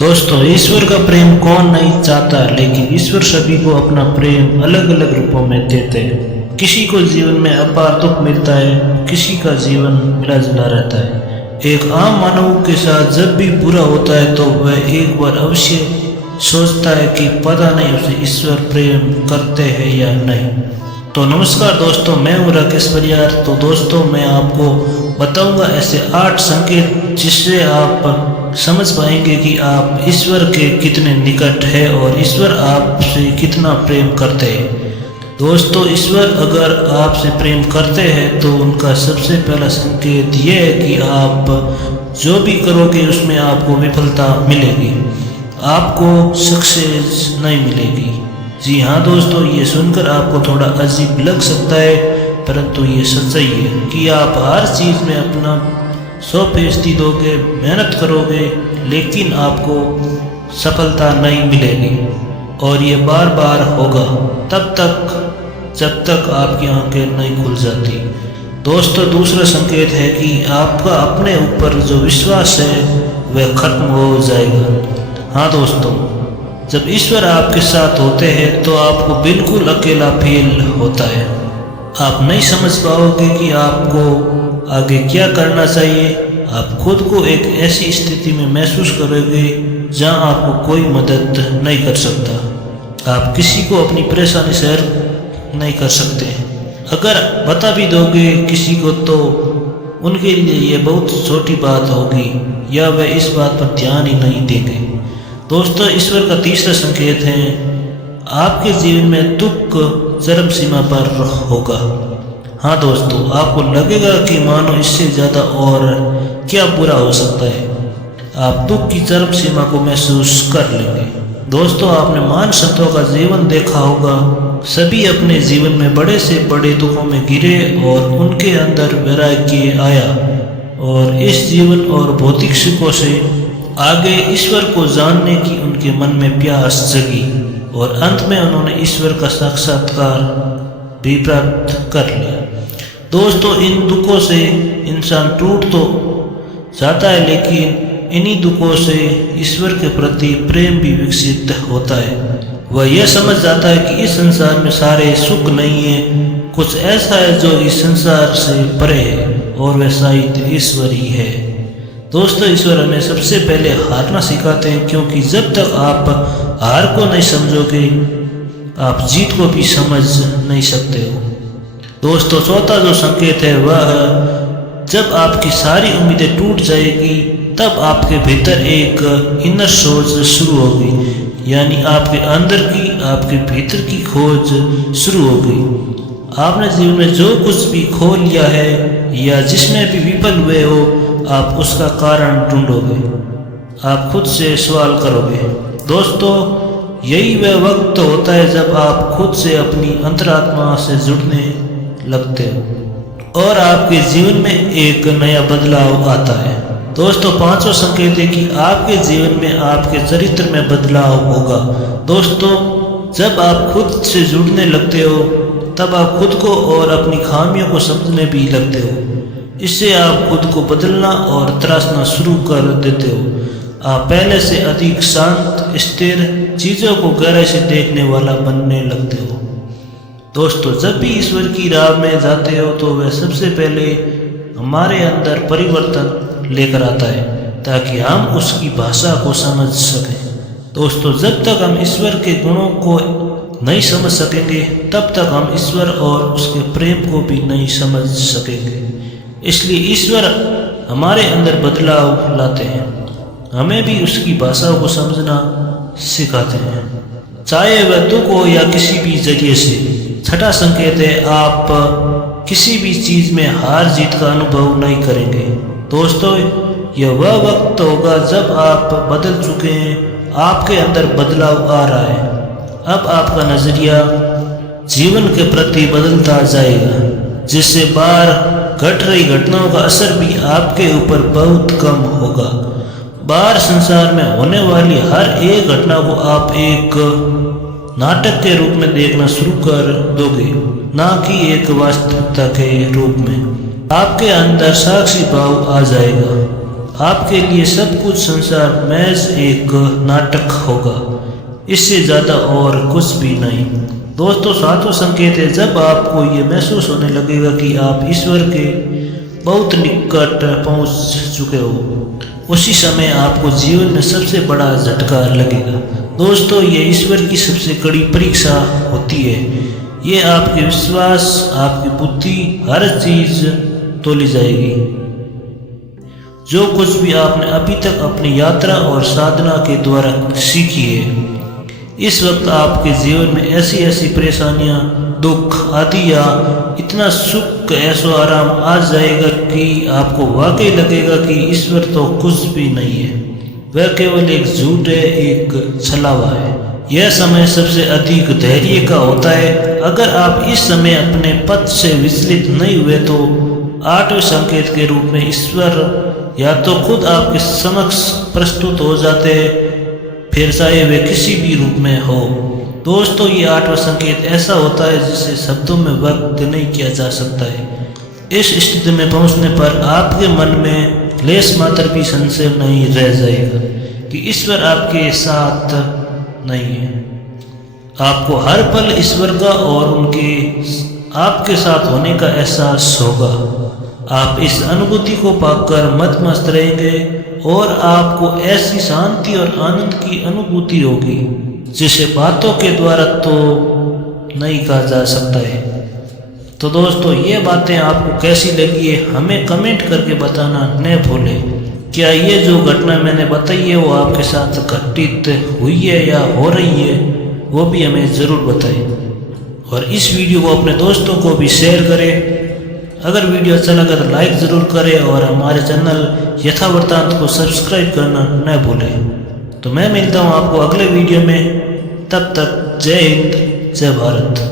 दोस्तों, ईश्वर का प्रेम कौन नहीं चाहता, लेकिन ईश्वर सभी को अपना प्रेम अलग अलग रूपों में देते हैं। किसी को जीवन में अपार दुख मिलता है, किसी का जीवन मिला जुला रहता है। एक आम मानव के साथ जब भी बुरा होता है तो वह एक बार अवश्य सोचता है कि पता नहीं उसे ईश्वर प्रेम करते हैं या नहीं। तो नमस्कार दोस्तों, मैं हूँ राकेश परियार। तो दोस्तों, मैं आपको बताऊंगा ऐसे 8 संकेत जिससे आप समझ पाएंगे कि आप ईश्वर के कितने निकट है और ईश्वर आपसे कितना प्रेम करते हैं। दोस्तों, ईश्वर अगर आपसे प्रेम करते हैं तो उनका सबसे पहला संकेत ये है कि आप जो भी करोगे उसमें आपको विफलता मिलेगी, आपको सक्सेस नहीं मिलेगी। जी हाँ दोस्तों, ये सुनकर आपको थोड़ा अजीब लग सकता है, परंतु ये सच्चाई है कि आप हर चीज़ में अपना 100% दोगे, मेहनत करोगे, लेकिन आपको सफलता नहीं मिलेगी। और ये बार बार होगा तब तक जब तक आपकी आंखें नहीं खुल जाती। दोस्तों, दूसरा संकेत है कि आपका अपने ऊपर जो विश्वास है वह खत्म हो जाएगा। हाँ दोस्तों, जब ईश्वर आपके साथ होते हैं तो आपको बिल्कुल अकेला फील होता है। आप नहीं समझ पाओगे कि आपको आगे क्या करना चाहिए। आप खुद को एक ऐसी स्थिति में महसूस करोगे जहां आपको कोई मदद नहीं कर सकता। आप किसी को अपनी परेशानी शेयर नहीं कर सकते। अगर बता भी दोगे किसी को तो उनके लिए यह बहुत छोटी बात होगी या वह इस बात पर ध्यान ही नहीं देंगे। दोस्तों, ईश्वर का तीसरा संकेत है आपके जीवन में दुख चरम सीमा पर होगा। हाँ दोस्तों, आपको लगेगा कि मानो इससे ज़्यादा और क्या बुरा हो सकता है। आप दुख की चरम सीमा को महसूस कर लेंगे। दोस्तों, आपने महान संतों का जीवन देखा होगा। सभी अपने जीवन में बड़े से बड़े दुखों में गिरे और उनके अंदर वैराग्य आया और इस जीवन और भौतिक सुखों से आगे ईश्वर को जानने की उनके मन में प्यास जगी और अंत में उन्होंने ईश्वर का साक्षात्कार भी प्राप्त कर लिया। दोस्तों, इन दुखों से इंसान टूट तो जाता है, लेकिन इन्हीं दुखों से ईश्वर के प्रति प्रेम भी विकसित होता है। वह यह समझ जाता है कि इस संसार में सारे सुख नहीं है, कुछ ऐसा है जो इस संसार से परे है और वह शायद ईश्वर ही है। दोस्तों, ईश्वर हमें सबसे पहले हारना सिखाते हैं, क्योंकि जब तक आप हार को नहीं समझोगे आप जीत को भी समझ नहीं सकते हो। दोस्तों, चौथा जो संकेत है वह जब आपकी सारी उम्मीदें टूट जाएगी तब आपके भीतर एक इनर सोच शुरू होगी, यानी आपके अंदर की आपके भीतर की खोज शुरू होगी। आपने जीवन में जो कुछ भी खो लिया है या जिसमें भी विफल हुए हो, आप उसका कारण ढूंढोगे, आप खुद से सवाल करोगे। दोस्तों, यही वह वक्त होता है जब आप खुद से अपनी अंतरात्मा से जुड़ने लगते हो और आपके जीवन में एक नया बदलाव आता है। दोस्तों, पांचवा संकेत है कि आपके जीवन में आपके चरित्र में बदलाव होगा। दोस्तों, जब आप खुद से जुड़ने लगते हो तब आप खुद को और अपनी खामियों को समझने भी लगते हो। इससे आप खुद को बदलना और तराशना शुरू कर देते हो। आप पहले से अधिक शांत, स्थिर, चीज़ों को गहराई से देखने वाला बनने लगते हो। दोस्तों, जब भी ईश्वर की राह में जाते हो तो वह सबसे पहले हमारे अंदर परिवर्तन लेकर आता है ताकि हम उसकी भाषा को समझ सकें। दोस्तों, जब तक हम ईश्वर के गुणों को नहीं समझ सकेंगे तब तक हम ईश्वर और उसके प्रेम को भी नहीं समझ सकेंगे। इसलिए ईश्वर हमारे अंदर बदलाव लाते हैं, हमें भी उसकी भाषा को समझना सिखाते हैं, चाहे वह दुख हो या किसी भी जरिए से। छठा संकेत है आप किसी भी चीज़ में हार जीत का अनुभव नहीं करेंगे। दोस्तों, यह वह वक्त होगा जब आप बदल चुके हैं, आपके अंदर बदलाव आ रहा है। अब आपका नज़रिया जीवन के प्रति बदलता जाएगा, जिससे बाहर घट रही घटनाओं का असर भी आपके ऊपर बहुत कम होगा। बाहर संसार में होने वाली हर एक घटना को आप एक नाटक के रूप में देखना शुरू कर दोगे, ना कि एक वास्तविकता के रूप में। आपके अंदर साक्षी भाव आ जाएगा। आपके लिए सब कुछ संसार महज एक नाटक होगा, इससे ज़्यादा और कुछ भी नहीं। दोस्तों, सातवां संकेत है जब आपको ये महसूस होने लगेगा कि आप ईश्वर के बहुत निकट पहुंच चुके हो, उसी समय आपको जीवन में सबसे बड़ा झटका लगेगा। दोस्तों, ये ईश्वर की सबसे कड़ी परीक्षा होती है। ये आपके विश्वास, आपकी बुद्धि, हर चीज तोली जाएगी। जो कुछ भी आपने अभी तक अपनी यात्रा और साधना के द्वारा सीखी है, इस वक्त आपके जीवन में ऐसी ऐसी परेशानियां, दुख आदि या इतना सुख, ऐसो आराम आ जाएगा कि आपको वाकई लगेगा कि ईश्वर तो कुछ भी नहीं है, वह केवल एक झूठ है, एक छलावा है। यह समय सबसे अधिक धैर्य का होता है। अगर आप इस समय अपने पथ से विचलित नहीं हुए तो 8वें संकेत के रूप में ईश्वर या तो खुद आपके समक्ष प्रस्तुत हो जाते हैं, फिर चाहे वे किसी भी रूप में हो। दोस्तों, ये 8वां संकेत ऐसा होता है जिसे शब्दों में व्यक्त नहीं किया जा सकता है। इस स्थिति में पहुंचने पर आपके मन में लेस मात्र भी संशय नहीं रह जाएगा कि ईश्वर आपके साथ नहीं है। आपको हर पल ईश्वर का और उनके आपके साथ होने का एहसास होगा। आप इस अनुभूति को पाकर मस्त रहेंगे और आपको ऐसी शांति और आनंद की अनुभूति होगी जिसे बातों के द्वारा तो नहीं कहा जा सकता है। तो दोस्तों, ये बातें आपको कैसी लगी है हमें कमेंट करके बताना न भूलें। क्या ये जो घटना मैंने बताई है वो आपके साथ घटित हुई है या हो रही है, वो भी हमें ज़रूर बताएं। और इस वीडियो को अपने दोस्तों को भी शेयर करें। अगर वीडियो अच्छा लगा तो लाइक ज़रूर करें और हमारे चैनल यथावृत्तांत को सब्सक्राइब करना न भूलें। तो मैं मिलता हूँ आपको अगले वीडियो में। तब तक जय हिंद, जय भारत।